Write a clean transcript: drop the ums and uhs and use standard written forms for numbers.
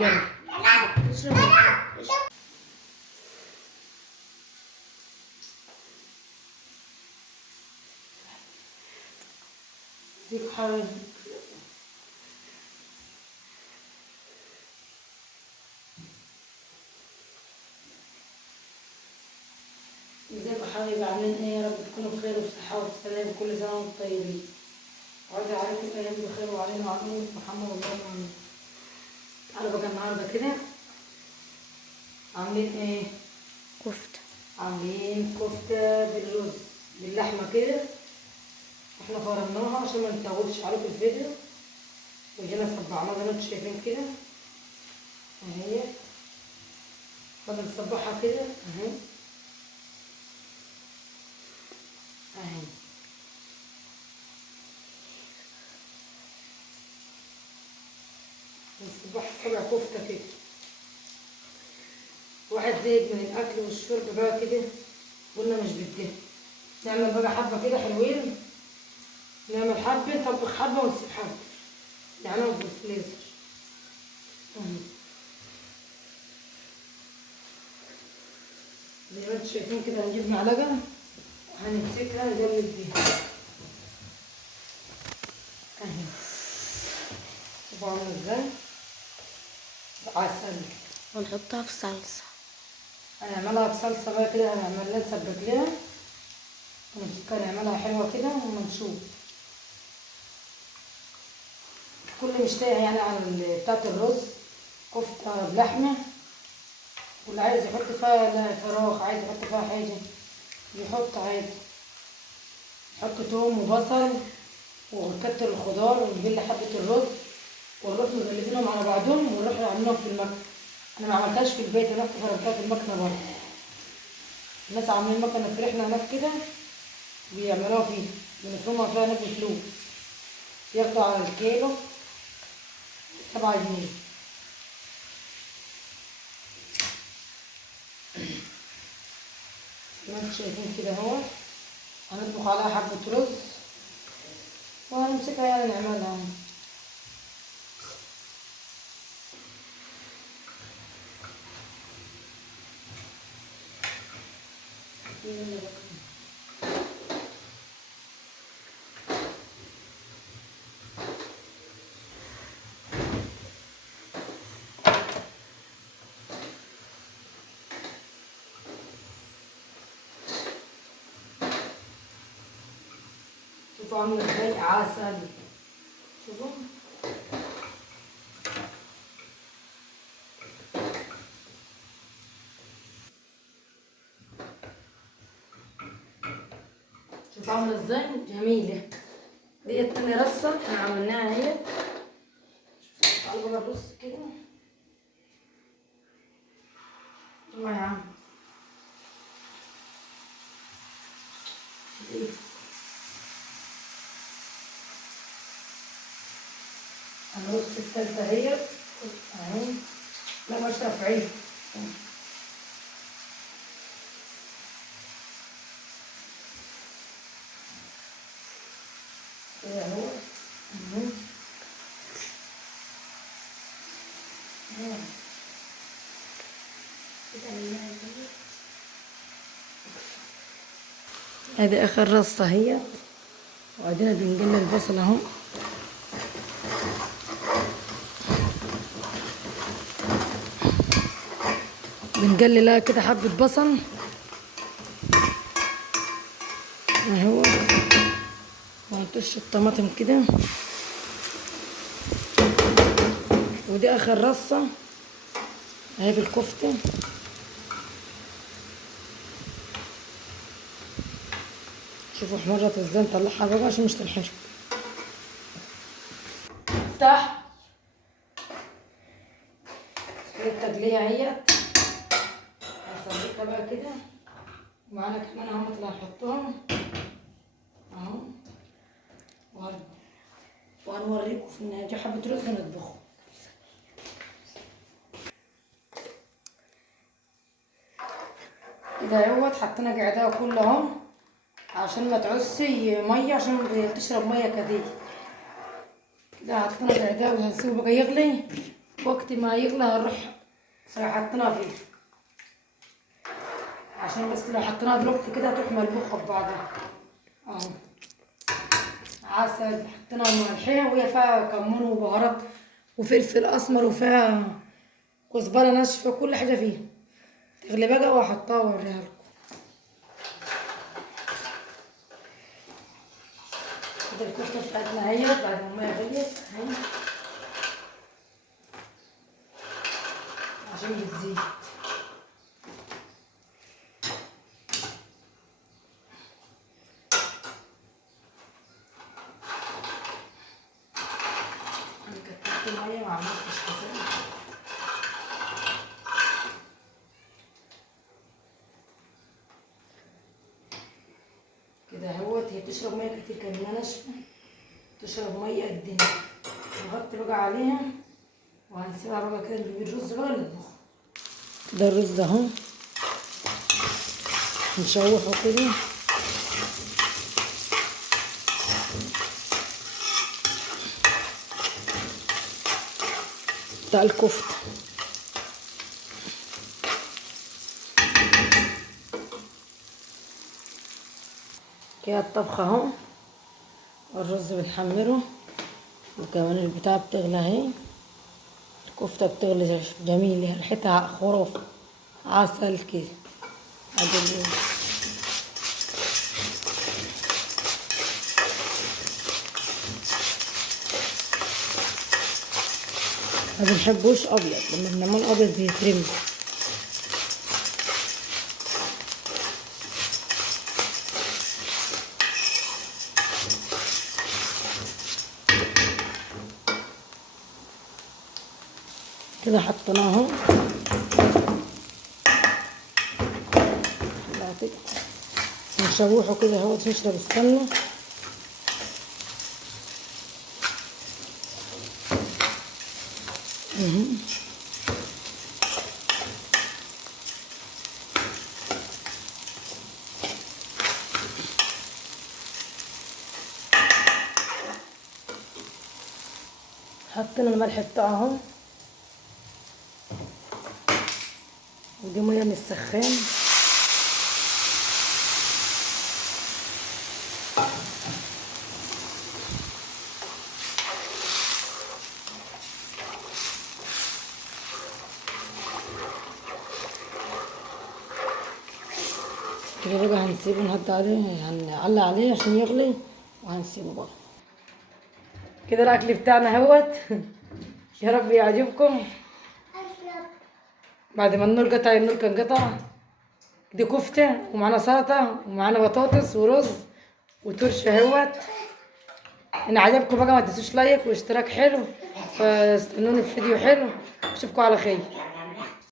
يلا ديك حاجة ازيكم حبايبي، عاملين ايه؟ يا رب تكونوا بخير وبصحة وبسلامة، كل سنة وانتم طيبين. وعودي عليكم ايام بخير وعلينا وعلى أمة محمد اللهم امين. تعالوا بقى النهارده كده عاملين ايه؟ كفتة. عاملين كفتة بالرز باللحمة كده. احنا فرمناها عشان ما نطولش عليكم الفيديو، وجينا صبعناها زي ما انتم شايفين كده اهي. فبنصبحها كده اهي اهي. بنصبحها سبع كفتة كده. واحد زهق من الاكل والشرب بقى كده، قلنا مش بديه نعمل بقى حبة كده حلوين. نعمل حبة نطبخ حبة ونسيب حبة يعني في الفريزر اهي. زي ما انتم شايفين كده هنجيب معلقة وهنمسكها نجلد بيها اهي. شوفوا عاملة ازاي عسل. ونحطها في صلصة. هنعملها بصلصة بقى كده، هنعمل لها نسبك لها ونمسكها نعملها حلوة كده ونشوف. الكل مشتاق يعني على بتاعة الرز، كفتة بلحمة، واللي عايز يحط فيها فراخ، عايز يحط فيها حاجة يحط عادي. نحط توم وبصل ونكتر الخضار ونبل حبة الرز ونروح مقلبينهم على بعضهم ونروح عاملينهم في المكنة. انا ما عملتهاش في البيت، انا رحت فرمتها في المكنة برضه. الناس عاملين مكنة فرحنا هناك كده بيعملوها فيها، بنفرمها فيها هناك بفلوس، ياخدوا على الكيلو 7 جنيه. زي ما انتم شايفين كده اهو. هنطبخ عليها حبة رز وهنمسكها يعني نعملها. شوفوا عاملة ازاي عسل. شوفوا شوفوا عاملة ازاي جميلة. ديت تاني رصة احنا عملناها اهي. تعالوا بقى نرص كده. يلا يا عم هنرص التالتة اهي اهي. لا مش رافعين كده اهو اهو. ادي اخر رصة اهي. وبعدين بنجلي البصل اهو. بنجلي لها كده حبة بصل اهو. وهنطش الطماطم كده. ودي اخر رصة اهي في الكفتة. شوفوا احمرت ازاي. نطلعها بقى عشان مش تنحرق. افتح التجلية اهيت. هنسبكها بقى كده. ومعانا كمان اهو اللي هنحطهم اهو. وهنوريكم في النهاية. دي حبة رز نطبخه كده اهوت. حطينا قعدها كلها اهو عشان ما تعصي ميه، عشان تشرب ميه كتير. كده حطينا العداء وهنسيبه بقى يغلي. وقت ما يغلي هنروح حطيناها فيه، عشان بس لو حطيناها دلوقتي كده هتروح ملبوخة ببعضها. اهو عسل، حطينا ملحية وهي فيها كمون وبهارات وفلفل اسمر وفيها كزبرة ناشفة وكل حاجة فيها. تغلي بقى واحطها واوريها لكم. كده الكفتة بتاعتنا اهي بعد ما المية غليت اهي، عشان بتزيد. انا كترت المية ومعملتش حساب. كده اهوت، هي بتشرب مية كتير كمان ناشفة، تشرب مية قدنا. نغطي بقى عليها وهنسيبها بقى كده. نجيب الرز بقى نطبخه. ده الرز اهو نشوحه كده. بتاع الكفتة كده الطبخة اهو، والرز بنحمره وكمان البتاع بتغلى اهي، الكفتة بتغلي جميل، ريحتها خرافة، عسل كده. ادي الرز ما بنحبوش ابيض، لما بنعمله ابيض بيترمي. كده حطيناه اهو، نشوحه كده اهو نشرب السمنة. حطينا الملح بتاعه اهو، ودي ميه من السخان. كده بقى هنسيبه نهدى عليه، هنعلق عليه عشان يغلي وهنسيبه بقى. كده الاكل بتاعنا اهوت. يا رب يعجبكم. بعد ما النور قطع، النور كان قطع. دي كفتة ومعانا سلطة ومعانا بطاطس ورز وترش اهوت. ان عجبكم بقى ما تنسوش لايك واشتراك حلو، فاستنوني في فيديو حلو. اشوفكم على خير.